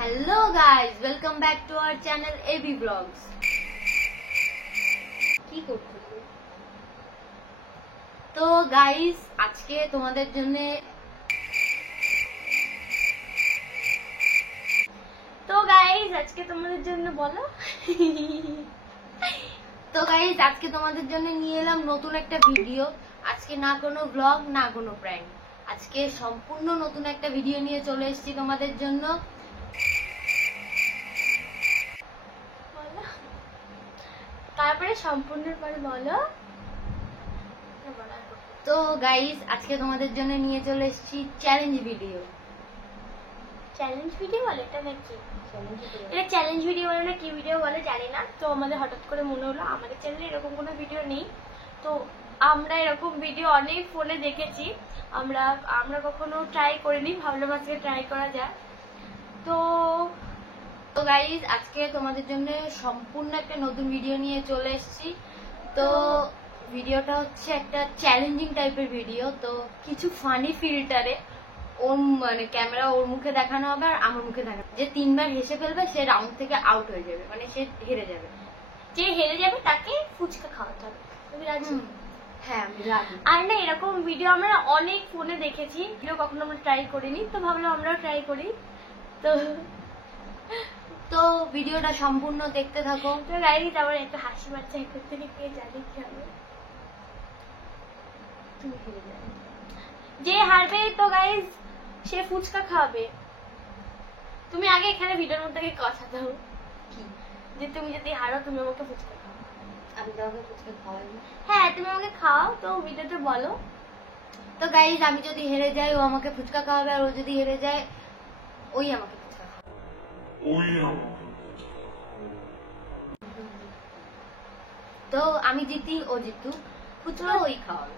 Hello guys, welcome back to our channel AB Vlogs. কি করছো? তো গাইস আজকে তোমাদের জন্য বলো তো গাইস আজকে তোমাদের জন্য নিয়ে এলাম নতুন একটা ভিডিও। আজকে না কোনো ব্লগ না কোনো প্র্যাঙ্ক, আজকে সম্পূর্ণ নতুন একটা ভিডিও নিয়ে চলে এসেছি তোমাদের জন্য। তারপরে সম্পূর্ণের পরে বলো। তো গাইস আজকে তোমাদের জন্য নিয়ে চলে এসেছি চ্যালেঞ্জ ভিডিও। চ্যালেঞ্জ ভিডিও বলে এটা নাকি? এটা চ্যালেঞ্জ ভিডিও বলে না কি ভিডিও বলে জানি না। তো আমাদের হঠাৎ করে মনে হলো আমাদের চ্যানেলে এরকম কোনো ভিডিও নেই, তো আমরা এরকম ভিডিও অনেক ফোনে দেখেছি, আমরা কখনো ট্রাই করিনি, ভাবলাম আজকে ট্রাই করা যায়। তো তো গাইস আজকে তোমাদের জন্য সম্পূর্ণ একটা নতুন ভিডিও নিয়ে চলে এসেছি। তো ভিডিওটা হচ্ছে একটা চ্যালেঞ্জিং টাইপের ভিডিও। তো কিছু ফানি ফিল্টারে ওর মানে ক্যামেরা ওর মুখে দেখানো হবে আর আমার মুখে দেখানো, যে 3 বার হেসে ফেলবে সে রাউন্ড থেকে আউট হয়ে যাবে, মানে সে হেরে যাবে। যে হেরে যাবে তাকে ফুচকা খাওয়াতে হবে। তুমি রাজি? হ্যাঁ আমি রাজি। আর না এরকম ভিডিও আমরা অনেক ফোনে দেখেছি, ভিডিও কখনো আমরা ট্রাই করিনি, তো ভাবলাম আমরাও ট্রাই করি। তো তো ভিডিওটা সম্পূর্ণ দেখতে থাকো। তো গাইস আমার একটু হাসি পাচ্ছে, এখন থেকে কে জানে কি হবে। তুমি হেরে যাবে, যে হারবে তো গাইস সে ফুচকা খাবে। তুমি আগে এখানে ভিডিওর মধ্যে কথা দাও কি যে তুমি যদি হারো তুমি আমাকে ফুচকা খাও। আমি তোমাকে ফুচকা খাওয়াই? হ্যাঁ তুমি আমাকে খাও, তো ভিডিওতে বলো। তো গাইস আমি যদি হেরে যাই ও আমাকে ফুচকা খাওয়াবে, আর ও যদি হেরে যায় ওই আমাকে ফুচকা খাওয়াবে। তো আমি জিতি ও জিতু, ফুচকা ওই খাওয়াবে।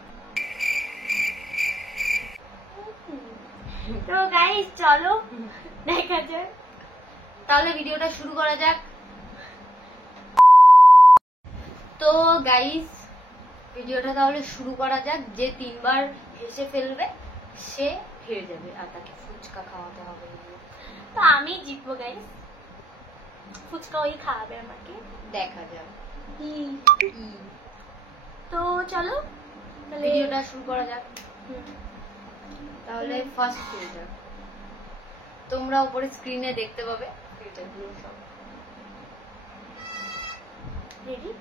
তো গাইস চলো দেখা যাক, তাহলে ভিডিওটা শুরু করা যাক। তো গাইস ভিডিওটা তাহলে শুরু করা যাক। যে 3 বার হেসে ফেলবে সে হেরে যাবে আর তাকে ফুচকা খাওয়াতে হবে। তো আমি জিতবো গাইস, ফুচকা ওই খাওয়াবে আমাকে, দেখা যাক। তো চলো তাহলে ভিডিওটা শুরু করা যাক। তাহলে ফার্স্ট ফিল্টার তোমরা উপরে স্ক্রিনে দেখতে পাবে, ফিল্টারগুলো সব রেডি।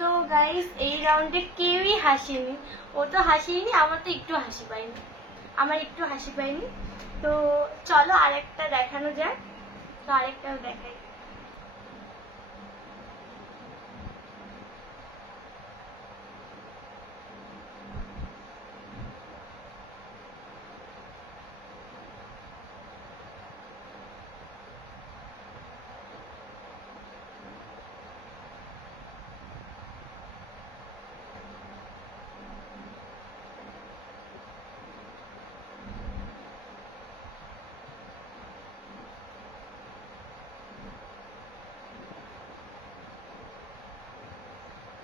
তো গাইস এই রাউন্ডে কেউই হাসেনি, ও তো হাসেনি, আমার তো একটু হাসি পাইনি। তো চলো আরেকটা দেখানো যাক, তো আরেকটাও দেখাই।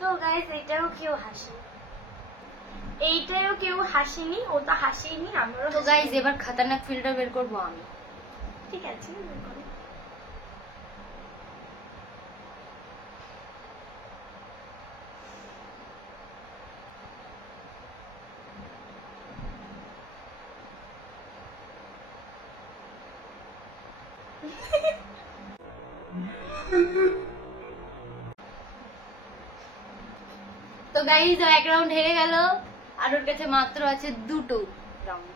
তো গাইস এইটাও কেউ হাসেনি, ও তো হাসেনি, আমারও। তো গাইস এবার খতরনাক ফিল্টার বের করবো আমি। ঠিক আছে বের করো। তো গাইস ও এক রাউন্ড হেরে গেল, আর ওর কাছে মাত্র আছে 2টো রাউন্ড।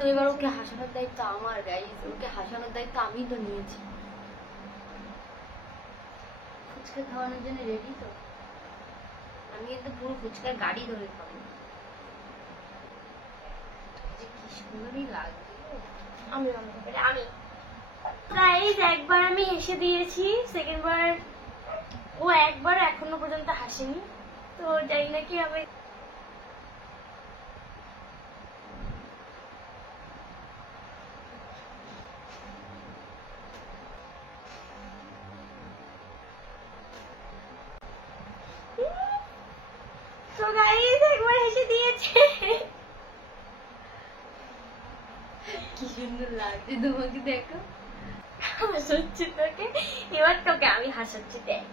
তো এবার ওকে হাসানোর দায়িত্ব আমার। গাইস ওকে হাসানোর দায়িত্ব আমি তো নিয়েছি। ফুচকা খাওয়ানোর জন্য রেডি তো? আমি কিন্তু পুরো ফুচকার গাড়ি ধরে খাবো। সুন্দরই লাগছে। আমি গাইস একবার আমি হেসে দিয়েছি, সেকেন্ড বার ও একবার এখনো পর্যন্ত হাসেনি, তো জানি না কি হবে। তো গাইস একবার হেসে দিয়েছে। কি সুন্দর লাগছে তোমাকে, দেখো। হাসাচ্ছি তোকে, এবার তোকে আমি হাসাচ্ছি, দেখ।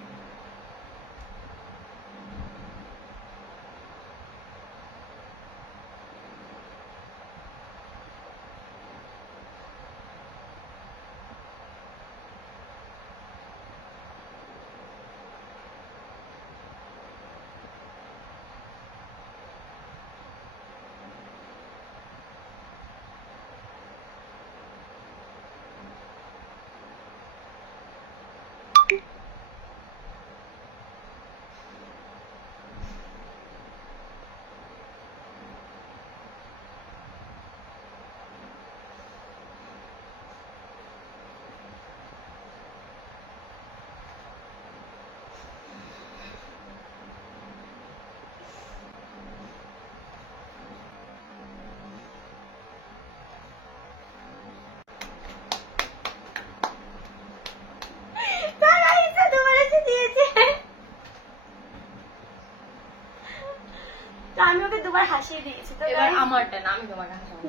তো আমি ওকে দুবার হাসিয়ে দিয়েছি। তো এবার guys- আমারটা না, আমি তোমার হাসাবো।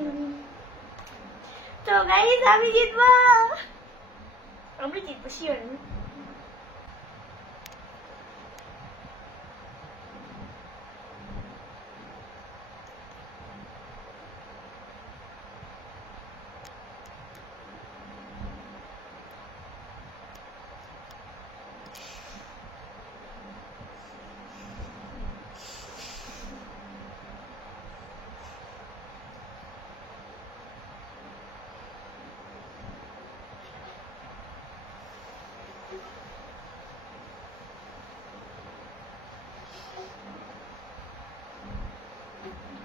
তো গাইস আমি জিতবো, আমরা জিতবো শিওর।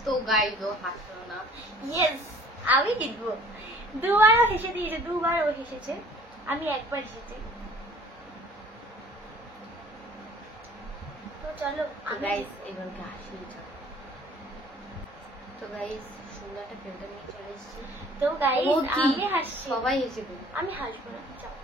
তো গাইস ও হাসলো না। ইয়েস আমি জিতবো। দুবারও হেসে দিয়েছে, দুবার ও হেসেছে, আমি একবার হেসেছি। তো চলো গাইস এবার হাসি। তো গাইস সুন্দর একটা ফিল্টার নিয়ে চলে এসেছি। তো গাইস ও কি? আমি হাসছি, সবাই হেসে দিল। আমি হাসবো না, চল।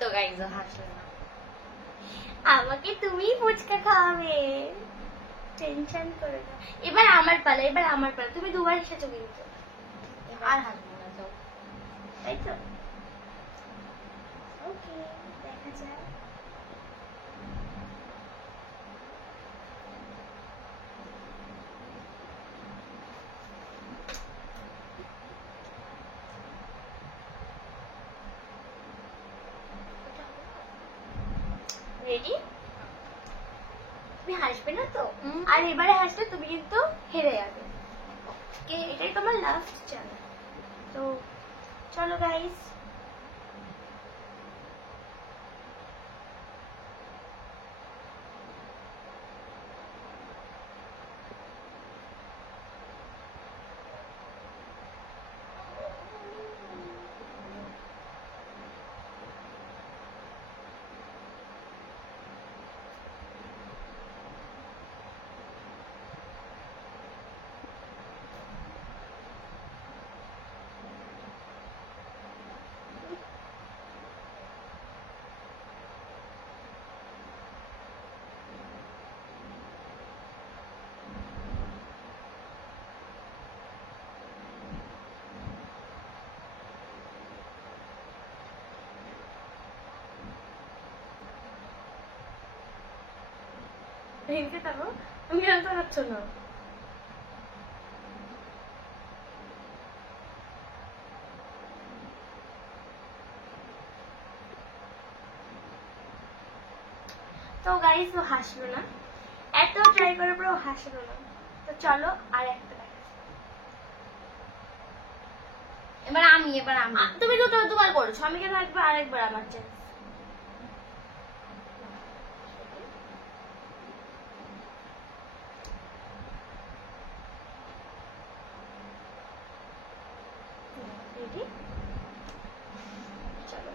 তো গাইস ও হাসলো না। আমাকে তুমি ফুচকা খাওয়াবে, টেনশন করো না। এবার আমার পালা, এবার আমার পালা। তুমি দুবার হেসেছো কিন্তু, আর হাসবো না, যাও। তাই তো? ওকে, দেখা যাক। রেডি? তুমি হাসবে না তো? হুম। আর এবারে হাসলে তুমি কিন্তু হেরে যাবে। এটাই তোমার লাস্ট চ্যালেঞ্জ। তো চলো গাইস, এদিকে থাকো, তুমি কেন তাকাচ্ছ না? তো গাইস ও হাসলো না, এত ট্রাই করার পর ও হাসলো না। তো চলো আর একটা দেখা। এবার আমি তুমি তো দুবার করেছো, আমি কেন একবার আরেকবার আমার চান্স। রেডি? চলো।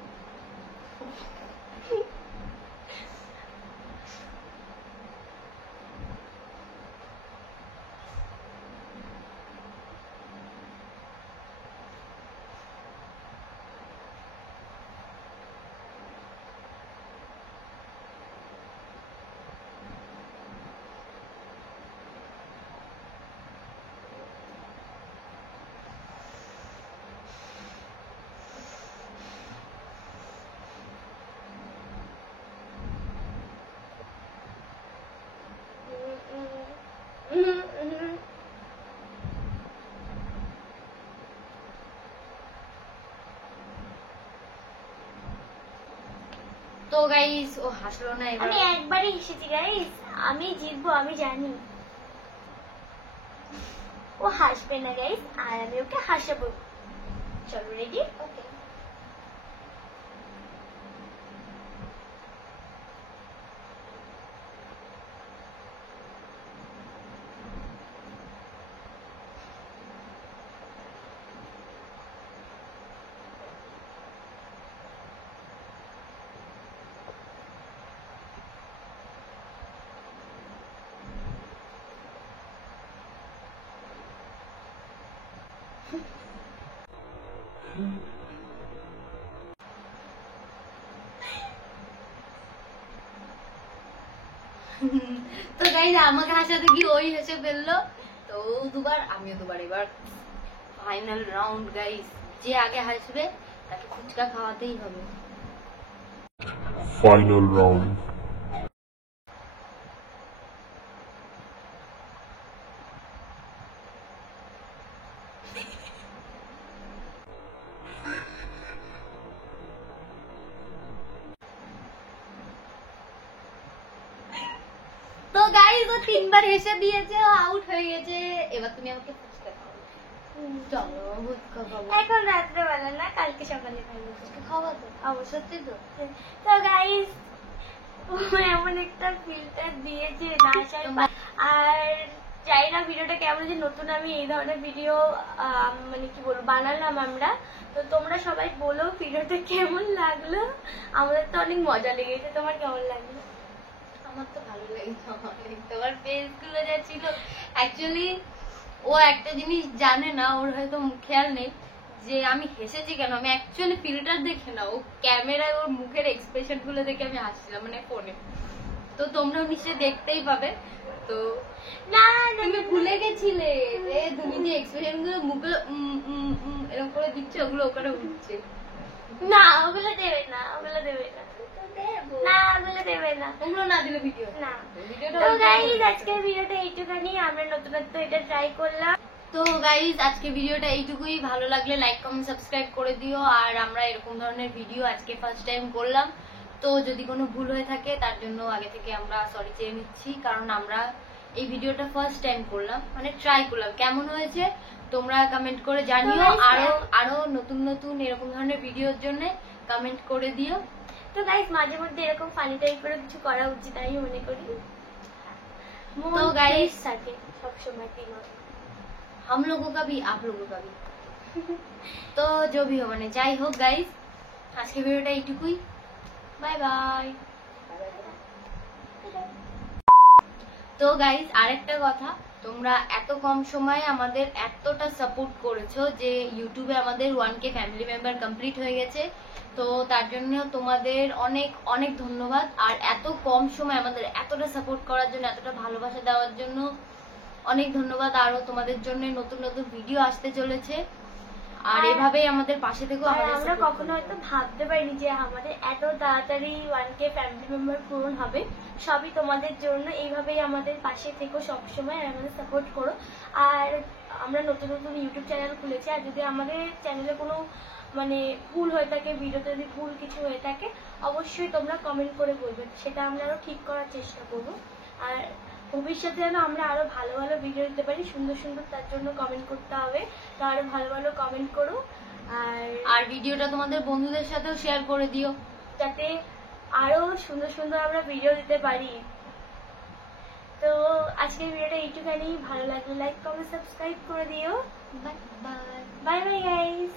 তো গাইস ও হাসলো না এবার। আমি একবারই হেসেছি গাইস, আমি জিতবো আমি জানি। ও হাসবে না গাইস, আর আমি ওকে হাসাবো। চলো রেডি? ওকে। তো গাইস আমাকে হাসাতে গিয়ে ওই হেসে ফেললো, তো ও দুবার আমিও দুবার। এবার ফাইনাল রাউন্ড গাইস, যে আগে হাসবে তাকে ফুচকা খাওয়াতেই হবে। Final round. তো গাইস ও তিনবার হেসে দিয়েছে, ও আউট হয়ে গেছে। এবার তুমি আমাকে ফুচকা খাওয়াবে। চলো ফুচকা খাবো। এখন রাত্রেবেলা না, কালকে সকালে খাইবো। ফুচকা খাওয়াবো সত্যি তো? তো গাইস ও এমন একটা ফিল্টার দিয়েছে না আসার আর জানি না ভিডিওটা কেমন, যে নতুন আমি এই ধরনের ভিডিও মানে কি বলবো বানালাম আমরা। তো তোমরা সবাই বলো ভিডিওটা কেমন লাগলো। আমাদের তো অনেক মজা লেগেছে, তোমার কেমন লাগলো? আমার তো ভালো লেগেছে অনেক। তোমার ফেস গুলো যা ছিল, অ্যাকচুয়ালি ও একটা জিনিস জানে না, ওর হয়তো খেয়াল নেই যে আমি হেসেছি কেন। আমি অ্যাকচুয়ালি ফিল্টার দেখে না, ও ক্যামেরায় ওর মুখের এক্সপ্রেশন গুলো দেখে আমি হাসছিলাম, মানে ফোনে। তো তোমরাও নিশ্চয়ই দেখতেই পাবে। তো না তুমি ভুলে গেছিলে যে তুমি যে এক্সপ্রেশন গুলো মুখে এরকম করে দিচ্ছে, ওগুলো ওখানে উঠছে। না ওগুলো দেবে না, ওগুলো দেবে না, না ওগুলো দেবে না, ওগুলো না দিলে ভিডিও না। ভিডিওটা। তো গাইস আজকের ভিডিওটা এইটুখানি, আমরা নতুনত্ব এটা ট্রাই করলাম। তো গাইজ আজকে ভিডিওটা এইটুকুই। ভালো লাগলে লাইক কমেন্ট সাবস্ক্রাইব করে দিও। আর আমরা এরকম ধরনের ভিডিও আজকে ফার্স্ট টাইম করলাম, তো যদি কোনো ভুল হয়ে থাকে তার জন্য আগে থেকে আমরা সরি চেয়ে নিচ্ছি, কারণ আমরা এই ভিডিওটা ফার্স্ট টাইম করলাম, মানে ট্রাই করলাম। কেমন হয়েছে তোমরা কমেন্ট করে জানিও। আরো আরো নতুন নতুন এরকম ধরনের ভিডিওর জন্য কমেন্ট করে দিও। তো গাইস মাঝে মধ্যে এরকম ফানি টাইপের কিছু করা উচিত আমি মনে করি। তো guys, থাকে সবসময় দিমাগ। हम लोगों का भी आप लोगों का भी। তো जो भी हो, মানে যাই হোক গাইস, আজকে ভিডিওটা এইটুকুই। Bye bye. তো গাইস আরেকটা কথা, তোমরা এত কম সময়ে আমাদের এতটা সাপোর্ট করেছো যে ইউটিউবে আমাদের 1K ফ্যামিলি মেম্বার কমপ্লিট হয়ে গেছে। তো তার জন্য তোমাদের অনেক অনেক ধন্যবাদ। আর এত কম সময় আমাদের এতটা সাপোর্ট করার জন্য, এতটা ভালোবাসা দেওয়ার জন্য অনেক ধন্যবাদ। আরো তোমাদের জন্য নতুন নতুন ভিডিও আসতে চলেছে। আর এভাবেই আমাদের পাশে থেকেও আর আমাদের আমরা support কখনো হয়তো ভাবতে পারিনি যে আমাদের এত তাড়াতাড়ি 1K ফ্যামিলি মেম্বার পূরণ হবে। সবই তোমাদের জন্য। এইভাবেই আমাদের পাশে থেকো সবসময়, আর আমাদের সাপোর্ট করো। আর আমরা নতুন নতুন ইউটিউব চ্যানেল খুলেছি, আর যদি আমাদের চ্যানেলে কোনো মানে ভুল হয়ে থাকে, ভিডিওতে যদি ভুল কিছু হয়ে থাকে, অবশ্যই তোমরা কমেন্ট করে বলবে, সেটা আমরা আরো ঠিক করার চেষ্টা করব। আর ভবিষ্যতে যেন আমরা আরো ভালো ভালো ভিডিও দিতে পারি, সুন্দর সুন্দর, তার জন্য কমেন্ট করতে হবে। তো আরো ভালো ভালো কমেন্ট করো, আর ভিডিওটা তোমাদের বন্ধুদের সাথেও শেয়ার করে দিও, যাতে আরো সুন্দর সুন্দর আমরা ভিডিও দিতে পারি। তো আজকের ভিডিওটা এইটুখানি। ভালো লাগলে লাইক কমেন্ট সাবস্ক্রাইব করে দিও। Bye bye. Bye bye guys.